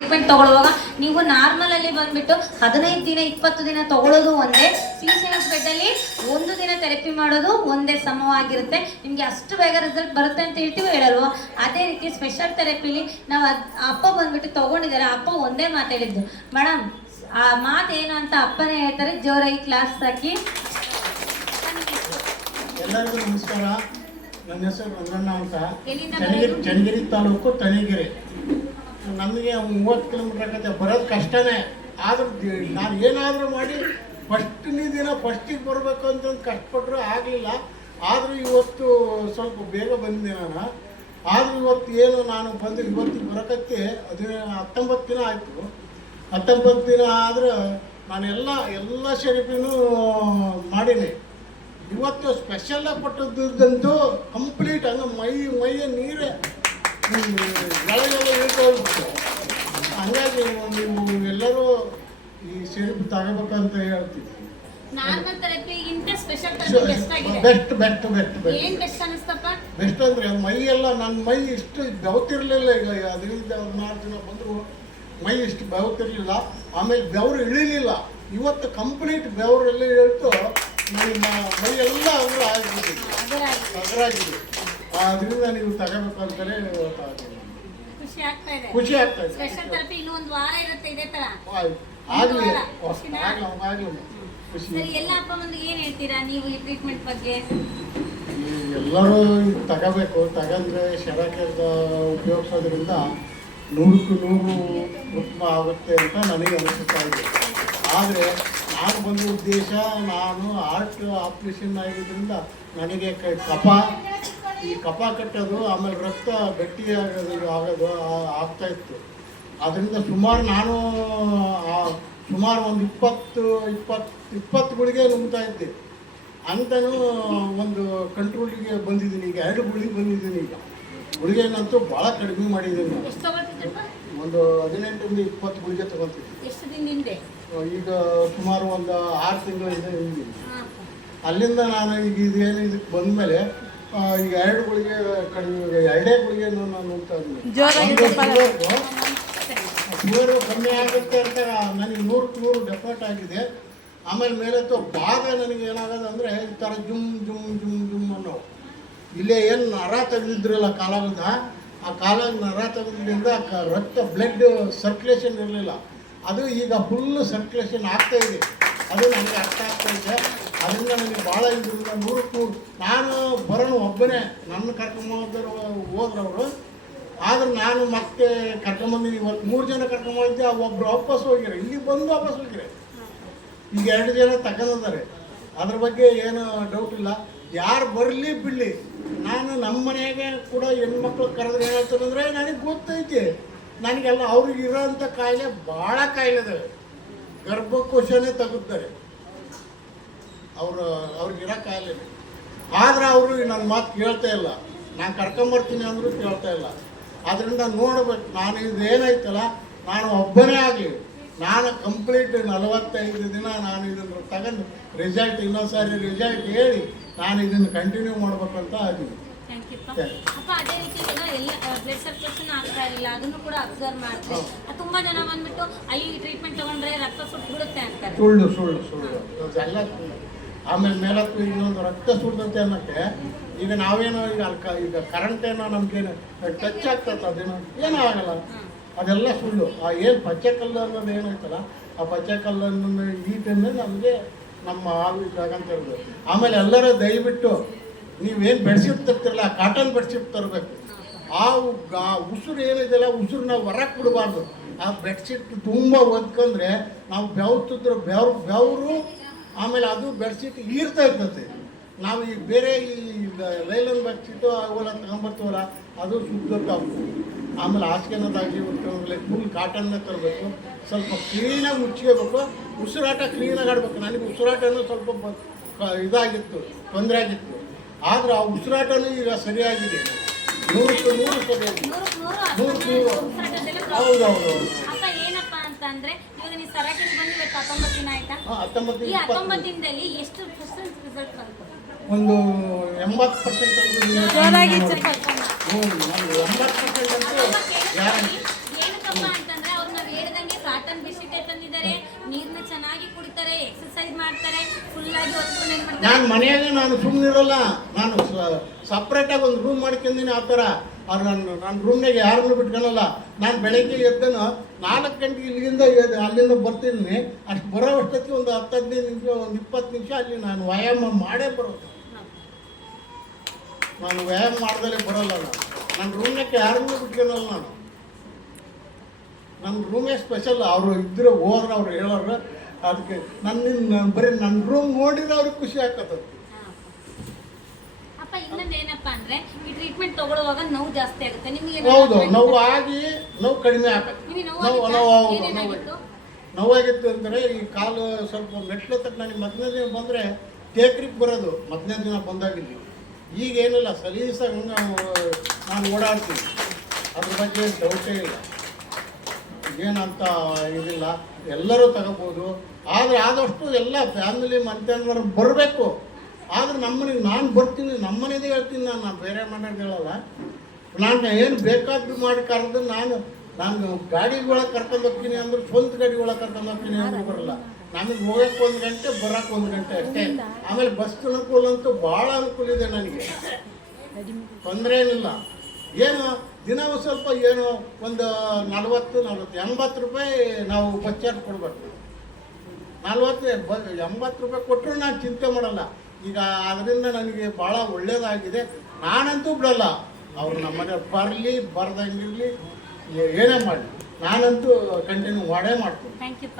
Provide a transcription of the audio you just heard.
Treatment ತಗೊಳ್ಳುವಾಗ ನೀವು normal ಅಲ್ಲಿ ಬಂದ್ಬಿಟ್ಟು 15 ದಿನ 20 ದಿನ ತಗೊಳ್ಳೋದು ಒಂದೇ, CCNS ಬೆಡ್ ಅಲ್ಲಿ 1 ದಿನ ಥೆರಪಿ ಮಾಡೋದು ಒಂದೇ ಸಮವಾಗಿರುತ್ತೆ. ನಿಮ್ಗೆ ಅಷ್ಟು ಬೇಗ ರಿಸಲ್ಟ್ ಬರುತ್ತೆ ಅಂತ ಹೇಳ್ತೀವಿ ಹೇಳಲ್ವ, ಅದೇ ರೀತಿ ಸ್ಪೆಷಲ್ ಥೆರಪಿಲಿ ನಾವು ಅಪ್ಪ ಬಂದ್ಬಿಟ್ಟು ತಗೊಂಡಿದ್ದಾರೆ. ಅಪ್ಪ ಒಂದೇ ಮಾತಾಡಿದ್ದು ಮೇಡಮ್, ಆ ಮಾತೇನು ಅಂತ ಅಪ್ಪನೇ ಹೇಳ್ತಾರೆ. ಜೋರಾಗಿ ಕ್ಲಾಸ್ ಹಾಕಿ. ಎಲ್ಲರಿಗೂ ನಮಸ್ಕಾರ. ನನ್ನ ಹೆಸರು ರಂಗಣ್ಣ ಅಂತ, ಚನ್ನಗಿರಿ ತಾಲೂಕು ತಣಿಗೆರೆ. ನಮಗೆ 30 ಕಿಲೋಮೀಟರ್ ಆಗತ್ತೆ, ಬರೋದು ಕಷ್ಟನೇ. ಆದ್ರೂ ನಾನು ಏನಾದರೂ ಮಾಡಿ ಫಸ್ಟ್ನೇ ದಿನ ಫಸ್ಟಿಗೆ ಬರಬೇಕು ಅಂತಂದು ಕಷ್ಟಪಟ್ಟರು ಆಗಲಿಲ್ಲ. ಆದರೂ ಇವತ್ತು ಸ್ವಲ್ಪ ಬೇಗ ಬಂದೆ ನಾನು. ಆದರೂ ಇವತ್ತು ಏನು ನಾನು ಬಂದು ಇವತ್ತಿಗೆ ಬರೋಕತ್ತೆ 19 ದಿನ ಆಯಿತು. 19 ದಿನ ಆದ್ರೆ ನಾನು ಎಲ್ಲ ಶೆರಪಿನೂ ಮಾಡೀನಿ. ಇವತ್ತು ಸ್ಪೆಷಲಾಗಿ ಪಟ್ಟದ್ದಂತೂ ಕಂಪ್ಲೀಟ್ ಹಂಗೆ ಮೈಯ ನೀರೇ ಗೆಳೆಗೆಲ್ಲ ಇಳ್ಕೊಳ್ಬಿಟ್ಟು. ಹಂಗಾಗಿ ನೀವು ಎಲ್ಲರೂ ಈ ಶೆರಪ್ ತಗೋಬೇಕಂತ ಹೇಳ್ತೀವಿ. ಬೆಸ್ಟ್ ಅಂದರೆ ಮೈಯೆಲ್ಲ ನನ್ನ ಮೈ ಇಷ್ಟು ಬೆವತಿರ್ಲಿಲ್ಲ. ಈಗ 15-16 ದಿನ ಬಂದರೂ ಮೈ ಇಷ್ಟು ಬೆವತಿರ್ಲಿಲ್ಲ. ಆಮೇಲೆ ಬೆವರು ಇಳಿಲಿಲ್ಲ. ಇವತ್ತು ಕಂಪ್ಲೀಟ್ ಬೆವರೆಲ್ಲ ಇಳ್ತು ನಿಮ್ಮ ಮೈಯೆಲ್ಲ ಅವರು ಆಗಿಬಿಟ್ಟಿದೆ, ಅದರಾಗಿದೆ. ಅದರಿಂದ ನೀವು ತಗೋಬೇಕು ಅಂತಾನೆ ಖುಷಿ ಆಗ್ತಾ ಇದೆ. ಆಗಲಿ ಎಲ್ಲರೂ ತಗೋಬೇಕು. ತಗೊಂಡ್ರೆ ಶರಕದ ಉಪಯೋಗಿಸೋದ್ರಿಂದ 100ಕ್ಕೆ 100 ಉತ್ತಮ ಆಗುತ್ತೆ ಅಂತ ನನಗೆ ಅನಿಸುತ್ತಾ ಇದೆ. ಆದರೆ ನಾನು ಬಂದ ಉದ್ದೇಶ, ನಾನು ಹಾರ್ಟ್ ಆಪ್ರೇಷನ್ ಆಗಿದ್ದರಿಂದ ನನಗೆ ಈ ಕಫ ಕಟ್ಟೋದು, ಆಮೇಲೆ ರಕ್ತ ಗಟ್ಟಿ ಆಗೋದು ಆಗ್ತಾಯಿತ್ತು. ಅದರಿಂದ ಸುಮಾರು ಒಂದು 20 ಗುಳಿಗೆ ನುಂಗ್ತಾ ಇದ್ದೆ. ಅಂತಲೂ ಒಂದು ಕಂಟ್ರೋಲಿಗೆ ಬಂದಿದ್ದೀನಿ. ಈಗ 2 ಗುಳಿಗೆ ಬಂದಿದ್ದೀನಿ. ಈಗ ಗುಳಿಗೆನಂತೂ ಭಾಳ ಕಡಿಮೆ ಮಾಡಿದ್ದೀನಿ. ಒಂದು 18-20 ಗುಳಿಗೆ ತಗೊಳ್ತೀನಿ. ಈಗ ಸುಮಾರು ಒಂದು 6 ತಿಂಗಳಿಂದ ಇದ್ದೀನಿ. ಅಲ್ಲಿಂದ ನಾನು ಈಗ ಇದಕ್ಕೆ ಬಂದಮೇಲೆ ಈಗ 2 ಗುಳಿಗೆ ಕಡಿಮೆ, 2 ಗುಳಿಗೆಯನ್ನು ನಾನು ನೋಡ್ತಾ ಇದ್ದೀನಿ. ಶುಗರು ಕಮ್ಮಿ ಆಗುತ್ತೆ ಅಂತ ನನಗೆ 100ಕ್ಕೆ 100 ಡೆಫಿನೆಟ್ ಆಗಿದೆ. ಆಮೇಲೆ ಮೇಲೆತ್ತು ಭಾಗ ನನಗೆ ಏನಾಗೋದು ಅಂದರೆ ಈ ಥರ ಜುಮ್ ಜುಮ್ ಜುಮ್ ಜುಮ್ ಅನ್ನೋ ಇಲ್ಲೇ ಏನು ನರ ತೆಗೆದಿದ್ರಲ್ಲ ಕಾಲಾಗದ, ಆ ಕಾಲಾಗ ನರ ತೆಗೆದ್ರಿಂದ ರಕ್ತ ಬ್ಲಡ್ ಸರ್ಕ್ಯುಲೇಷನ್ ಇರಲಿಲ್ಲ. ಅದು ಈಗ ಫುಲ್ ಸರ್ಕ್ಯುಲೇಷನ್ ಆಗ್ತಾಯಿದೆ. ಅದು ನನಗೆ ಅರ್ಥ ಆಗ್ತಾಯಿದೆ. ಅದರಿಂದ ನನಗೆ ಭಾಳ ಇದರಿಂದ 100ಕ್ಕೆ 100 ನಾನು ಬರೋಣ ಒಬ್ಬನೇ. ನನ್ನ ಕರ್ಕೊಂಬಂದರು ಹೋದ್ರವರು. ಆದ್ರೆ ನಾನು ಮತ್ತೆ ಕರ್ಕೊಂಬಂದಿನಿ. ಇವತ್ತು 3 ಜನ ಕರ್ಕೊಂಬಂದಿದ್ದೆ. ಒಬ್ಬರು ವಾಪಸ್ ಹೋಗಿರೆ, ಇಲ್ಲಿಗೆ ಬಂದು ವಾಪಸ್ ಹೋಗಿರೆ. ಈಗ 2 ಜನ ತಗೊಂಡಿದ್ದಾರೆ. ಅದ್ರ ಬಗ್ಗೆ ಏನು ಡೌಟ್ ಇಲ್ಲ. ಯಾರು ಬರಲಿ ಬಿಡಲಿ, ನಾನು ನಮ್ಮ ಮನೆಯಾಗೆ ಕೂಡ ಹೆಣ್ಮಕ್ಳು ಕರೆದ್ರೆ ಏನಾಗ್ತದೆ ಅಂದರೆ ನನಗೆ ಗೊತ್ತೈತಿ. ನನಗೆಲ್ಲ ಅವ್ರಿಗೆ ಇರೋಂಥ ಕಾಯಿಲೆ ಭಾಳ ಕಾಯಿಲೆ ಇದಾವೆ. ಗರ್ಭಕೋಶನೇ ತೆಗೆದುತ್ತಾರೆ ಅವ್ರಿಗಿರೋ ಕಾಯಿಲೆ. ಆದರೆ ಅವರು ನನ್ನ ಮಾತು ಕೇಳ್ತಾ ಇಲ್ಲ. ನಾನು ಕರ್ಕೊಂಬರ್ತೀನಿ ಅಂದರೂ ಕೇಳ್ತಾ ಇಲ್ಲ. ಅದರಿಂದ ನೋಡ್ಬೇಕು, ನಾನು ಇದೇನಾಯ್ತಲ್ಲ, ನಾನು ಒಬ್ಬನೇ ಆಗಲಿ, ನಾನು ಕಂಪ್ಲೀಟ್ 45 ದಿನ ನಾನು ಇದನ್ನು ತಗೊಂಡು ರಿಸಲ್ಟ್ ಇನ್ನೊಂದು ಸಾರಿ ರಿಸಲ್ಟ್ ಹೇಳಿ ನಾನು ಇದನ್ನು ಕಂಟಿನ್ಯೂ ಮಾಡ್ಬೇಕಂತ ಆಗಿದ್ದೀನಿ. ಅದೇ ರೀತಿ ಬ್ಲಡ್ ಸರ್ಕ್ಯುಲೇಷನ್ ಆಗ್ತಾ ಇರಲಿಲ್ಲ, ಅದನ್ನು ಕೂಡ ಅಬ್ಸರ್ವ್ ಮಾಡ್ತೀವಿ. ತುಂಬಾ ಜನ ಬಂದ್ಬಿಟ್ಟು ಟ್ರೀಟ್ಮೆಂಟ್ ತಗೊಂಡ್ರೆ ರಕ್ತ ಸುಟ್ಬಿಡುತ್ತೆ ಅಂತಾರೆ. ಸುಳ್ಳು ಎಲ್ಲ. ಆಮೇಲೆ ಮೇಲತ್ತು ಇನ್ನೊಂದು ರಕ್ತ ಸುಡ್ದಂತೆ ಅನ್ನೋಕ್ಕೆ ಈಗ ನಾವೇನೋ ಈಗ ಕರೆಂಟ್ ಏನೋ ನಮ್ಗೇನು ಟಚ್ ಆಗ್ತದೆ, ಅದೇನೋ ಏನೂ ಆಗಲ್ಲ. ಅದೆಲ್ಲ ಸುಳ್ಳು. ಏನು ಪಚ್ಚೆಕಲ್ಲು ಅನ್ನೋದು ಏನೈತಲ್ಲ, ಆ ಪಚ್ಚೆಕಲ್ಲನ್ನು ಈಟನ್ನು ನಮಗೆ ನಮ್ಮ ಹಾಲು ಜಾಗಂತ ಇರ್ಬೋದು. ಆಮೇಲೆ ಎಲ್ಲರೂ ದಯವಿಟ್ಟು ನೀವೇನು ಬೆಡ್ಶೀಟ್ ತರ್ತಿರಲ್ಲ, ಕಾಟನ್ ಬೆಡ್ಶೀಟ್ ತರಬೇಕು. ಆ ಉಸಿರು ಏನಿದೆಯಲ್ಲ, ಉಸಿರು ನಾವು ಹೊರಕ್ಕೆ ಬಿಡಬಾರ್ದು. ಆ ಬೆಡ್ಶೀಟ್ ತುಂಬ ಒದ್ಕೊಂಡ್ರೆ ನಾವು ಬೆವ್ತಿದ್ರು ಬೆವರು ಆಮೇಲೆ ಅದು ಬೆಡ್ಶೀಟ್ ಈರ್ತಾ ಇರ್ತದೆ. ನಾವು ಈ ಬೇರೆ ಈ ಲೈಲನ್ ಬೆಡ್ಶೀಟು ಅವೆಲ್ಲ ತಗೊಂಬರ್ತೀವಲ್ಲ, ಅದು ಸುದ್ದಕ್ಕಾಗ್ತದೆ. ಆಮೇಲೆ ಹಾಸಿಗೆನದಾಗಿ ಉಟ್ಕೊಂಡ್ಮೇಲೆ ಫುಲ್ ಕಾಟನ್ನ ತರಬೇಕು. ಸ್ವಲ್ಪ ಕ್ಲೀನಾಗಿ ಮುಚ್ಕೋಬೇಕು. ಉಸಿರಾಟ ಕ್ಲೀನಾಗಿ ಆಡಬೇಕು. ನನಗೆ ಉಸಿರಾಟನೂ ಸ್ವಲ್ಪ ಇದಾಗಿತ್ತು, ತೊಂದರೆ ಆಗಿತ್ತು. ಆದ್ರೆ ಆ ಉಸಿರಾಟನೂ ಈಗ ಸರಿಯಾಗಿದೆ. 100ಕ್ಕೆ 100 ಸರಿಯಾಗಿದೆ. 100ಕ್ಕೆ 100. ಹೌದೌದು. ಏನಪ್ಪ ಅಂತಂದ್ರೆ ಇವಾಗ ನೀವು ಸರಾಕೆಗೆ ಬಂದು 19 ದಿನ ಆಯ್ತಾ? 19 ದಿನದಲ್ಲಿ ಎಷ್ಟು ಪರ್ಸೆಂಟ್ ರಿಸಲ್ಟ್ ಬಂತು? ಒಂದು 80% ಜೋರಾಗಿ ಏನಕ್ಕಪ್ಪ ಅಂತಂದ್ರೆ ಅವ್ರನ್ನ ಚಿಕನ್ ಬಿಸಿಟೆ ತಂದಿದ್ದಾರೆ, ನೀರ್ನ ಚೆನ್ನಾಗಿ ಕುಡಿತಾರೆ, ಎಕ್ಸರ್ಸೈಸ್ ಮಾಡ್ತಾರೆ, ಫುಲ್ ಆಗಿ ಹೊತ್ಕೊಂಡು ಏನ್ ಮಾಡ್ತಾರೆ. ನಾನು ಮನೆಯಾಗೆ ನಾನು ಸುಮ್ಮನಿರಲ್ಲ, ನಾನು ಸಪ್ರೇಟಾಗಿ ಒಂದು ರೂಮ್ ಮಾಡ್ಕೊಂಡಿನಿ. ಆ ಥರ ಅವ್ರು ನನ್ನ ರೂಮ್ನಾಗೆ ಯಾರನ್ನೂ ಬಿಟ್ಕೊಳಲ್ಲ. ನಾನು ಬೆಳಗ್ಗೆ ಎದ್ದನು 4 ಗಂಟೆಗೆ ಇಲ್ಲಿಂದ ಅಲ್ಲಿಂದ ಬರ್ತೀನಿ. ಅಷ್ಟು ಬರೋ ಅಷ್ಟೊತ್ತಿಗೆ ಒಂದು 10-15 ನಿಮಿಷ, ಒಂದು 20 ನಿಮಿಷ ಅಲ್ಲಿ ನಾನು ವ್ಯಾಯಾಮ ಮಾಡೇ ಬರೋದು. ನಾನು ವ್ಯಾಯಾಮ ಮಾಡ್ದಲೇ ಬರೋಲ್ಲ. ನನ್ನ ರೂಮ್ನಾಗೆ ಯಾರನ್ನೂ ಬಿಟ್ಕೊಳಲ್ಲ. ನನ್ನ ರೂಮೇ ಸ್ಪೆಷಲ್. ಅವರು ಇದ್ರೆ ಹೋದ್ರೆ ಅವ್ರು ಹೇಳೋರು. ಅದಕ್ಕೆ ಬರೀ ನನ್ನ ರೂಮ್ ನೋಡಿದ್ರೆ ಅವ್ರಿಗೆ ಖುಷಿ ಆಗ್ತದೆ. ಅಪ್ಪ ಇನ್ನೊಂದು ಏನಪ್ಪ ಅಂದ್ರೆ ಈ ಟ್ರೀಟ್ಮೆಂಟ್ ತಗೊಳ್ಳುವಾಗ ನೋವು ಜಾಸ್ತಿ ಆಗುತ್ತೆ ನಿಮಗೆ. ಹೌದು, ನೋವು ಆಗಿ ನೋವು ಕಡಿಮೆ ಆಗತ್ತೆ. ನೋವಾಗಿತ್ತು ಅಂದರೆ ಈ ಕಾಲು ಸ್ವಲ್ಪ ಮೆಟ್ಲು ತಕ್ಕ ನನಗೆ ಮೊದಲನೇ ದಿನ ಬಂದರೆ ಟೇಕ್ರಿಗೆ ಬರೋದು. ಮೊದಲನೇ ದಿನ ಬಂದಾಗಿಲ್ಲಿ. ಈಗ ಏನಿಲ್ಲ, ಸಲೀಸಾಗಿ ನಾನು ಓಡಾಡ್ತೀನಿ. ಅದ್ರ ಬಗ್ಗೆ ಏನು ಡೌಟೇ ಇಲ್ಲ, ಏನಂತ ಇದಿಲ್ಲ. ಎಲ್ಲರೂ ತಗೋಬೋದು. ಆದರೆ ಆದಷ್ಟು ಎಲ್ಲ ಫ್ಯಾಮಿಲಿ ಮಂತ್ಯಾನ್ವರು ಬರಬೇಕು. ಆದರೆ ನಮ್ಮನೆಗೆ ನಾನು ಬರ್ತೀನಿ, ನಮ್ಮನೇದೇ ಹೇಳ್ತೀನಿ. ನಾನು ಬೇರೆ ಮನೆಗೆ ಹೇಳಲ್ಲ. ನಾನು ಏನು ಬೇಕಾದ್ದು ಮಾಡಿ ಕರೆದು ನಾನು ಗಾಡಿಗಳೊಳಗೆ ಕರ್ಕೊಂಡು ಹೋಗ್ತೀನಿ ಅಂದ್ರೆ ಸ್ವಂತ ಗಾಡಿಗಳೊಳಗೆ ಕರ್ಕೊಂಡು ಹೋಗ್ತೀನಿ ಅಂದ್ರೆ ಬರಲ್ಲ. ನಮಗೆ ಹೋಗೋಕ್ಕೆ 1 ಗಂಟೆ, ಬರೋಕ್ಕೆ 1 ಗಂಟೆ ಅಷ್ಟೇ. ಆಮೇಲೆ ಬಸ್ ಅನುಕೂಲ ಅಂತೂ ಭಾಳ ಅನುಕೂಲ ಇದೆ ನನಗೆ, ತೊಂದರೆ ಏನಿಲ್ಲ. ಏನು ದಿನ ಸ್ವಲ್ಪ ಏನು ಒಂದು 40-80 ರೂಪಾಯಿ ನಾವು ಬಸ್ ಚಾರ್ಜ್ ಕೊಡಬೇಕು. 80 ರೂಪಾಯಿ ಕೊಟ್ಟರು ನಾನು ಚಿಂತೆ ಮಾಡಲ್ಲ. ಈಗ ಅದರಿಂದ ನನಗೆ ಭಾಳ ಒಳ್ಳೆಯದಾಗಿದೆ. ನಾನಂತೂ ಬಿಡಲ್ಲ. ಅವ್ರು ನಮ್ಮನೆ ಬರಲಿ ಬರ್ದಂಗಿರಲಿ, ಏನೇ ಮಾಡಲಿ, ನಾನಂತೂ ಕಂಟಿನ್ಯೂ ಮಾಡೇ ಮಾಡ್ತೀನಿ. Thank you.